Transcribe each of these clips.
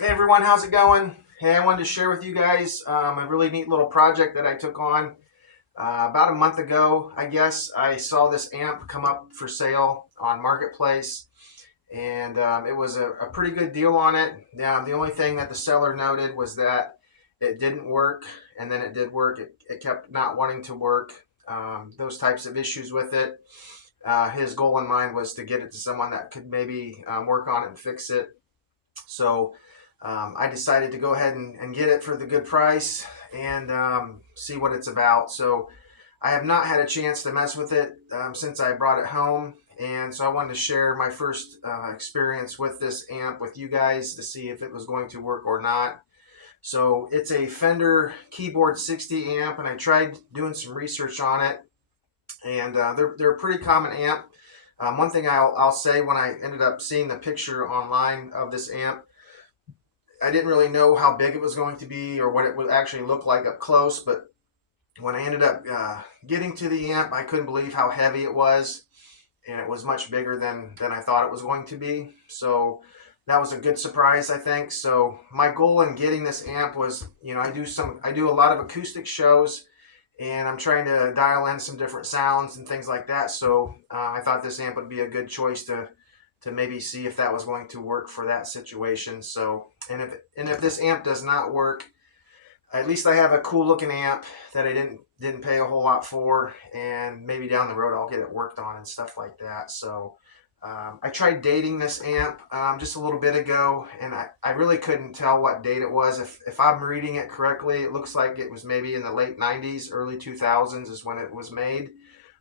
Hey everyone, how's it going? Hey, I wanted to share with you guys a really neat little project that I took on about a month ago. I guess I saw this amp come up for sale on Marketplace, and it was a pretty good deal on it. Now, the only thing that the seller noted was that it didn't work, and then it did work. It kept not wanting to work. Those types of issues with it. His goal in mind was to get it to someone that could maybe work on it and fix it. So I decided to go ahead and get it for the good price and see what it's about. So I have not had a chance to mess with it since I brought it home. And so I wanted to share my first experience with this amp with you guys to see if it was going to work or not. So it's a Fender Keyboard 60 amp, and I tried doing some research on it, and they're a pretty common amp. One thing I'll say, when I ended up seeing the picture online of this amp, I didn't really know how big it was going to be or what it would actually look like up close, but when I ended up getting to the amp, I couldn't believe how heavy it was, and it was much bigger than I thought it was going to be. So that was a good surprise, I think. So my goal in getting this amp was, I do a lot of acoustic shows, and I'm trying to dial in some different sounds and things like that. So I thought this amp would be a good choice to maybe see if that was going to work for that situation. So, and if this amp does not work, at least I have a cool looking amp that I didn't pay a whole lot for, and maybe down the road I'll get it worked on and stuff like that. So I tried dating this amp just a little bit ago, and I really couldn't tell what date it was. If I'm reading it correctly, it looks like it was maybe in the late 90s, early 2000s is when it was made.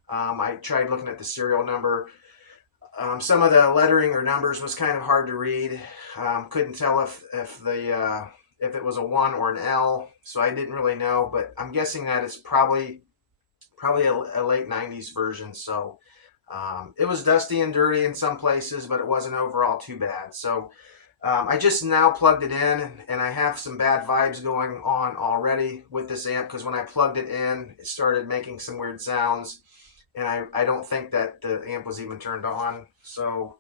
I tried looking at the serial number. Some of the lettering or numbers was kind of hard to read. Couldn't tell if it was a one or an L, so I didn't really know. But I'm guessing that it's probably a late '90s version. So it was dusty and dirty in some places, but it wasn't overall too bad. So I just now plugged it in, and I have some bad vibes going on already with this amp because when I plugged it in, it started making some weird sounds, and I don't think that the amp was even turned on. So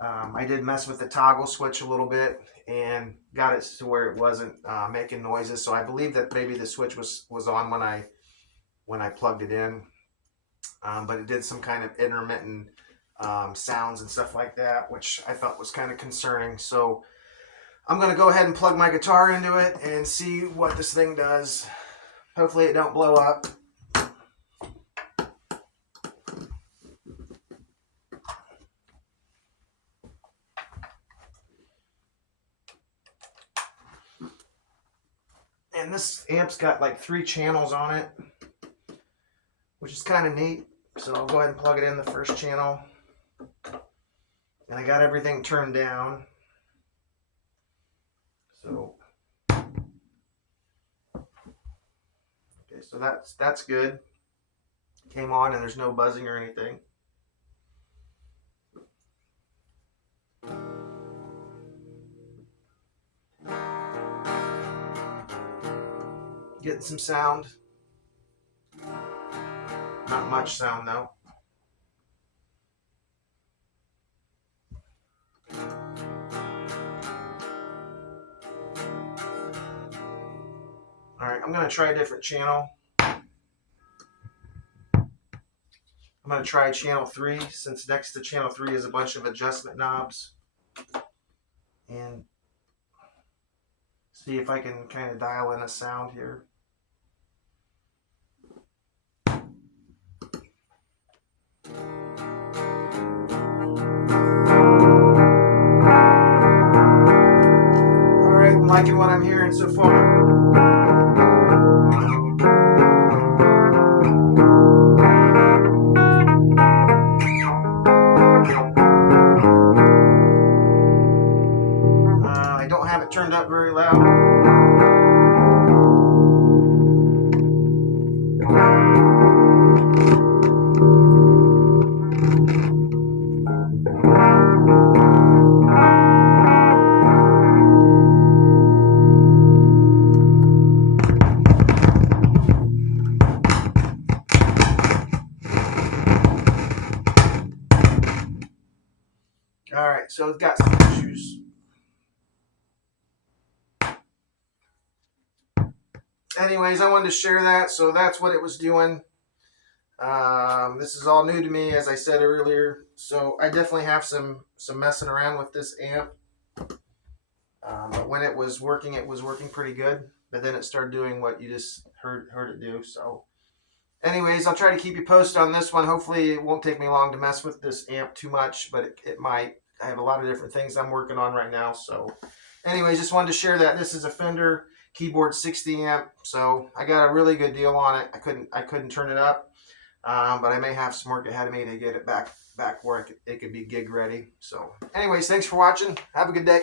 I did mess with the toggle switch a little bit and got it to where it wasn't making noises. So I believe that maybe the switch was on when I plugged it in, but it did some kind of intermittent sounds and stuff like that, which I thought was kind of concerning. So I'm gonna go ahead and plug my guitar into it and see what this thing does. Hopefully it don't blow up. And this amp's got like 3 channels on it, which is kind of neat. So I'll go ahead and plug it in the first channel. And I got everything turned down. So okay, so that's good. Came on and there's no buzzing or anything. Getting some sound. Not much sound though. Alright, I'm going to try a different channel. I'm going to try channel 3, since next to channel 3 is a bunch of adjustment knobs. And see if I can kind of dial in a sound here. Alright, I'm liking what I'm hearing so far. I don't have it turned up very loud. Alright, so it's got some issues. anyways, I wanted to share that. So that's what it was doing. This is all new to me, as I said earlier. So I definitely have some messing around with this amp. But when it was working pretty good. But then it started doing what you just heard it do. So, anyways, I'll try to keep you posted on this one. Hopefully, it won't take me long to mess with this amp too much, but it might. I have a lot of different things I'm working on right now. So, anyways, just wanted to share that. This is a Fender Keyboard 60 amp. So I got a really good deal on it. I couldn't turn it up, but I may have some work ahead of me to get it back where it could be gig ready. So, anyways, thanks for watching. Have a good day.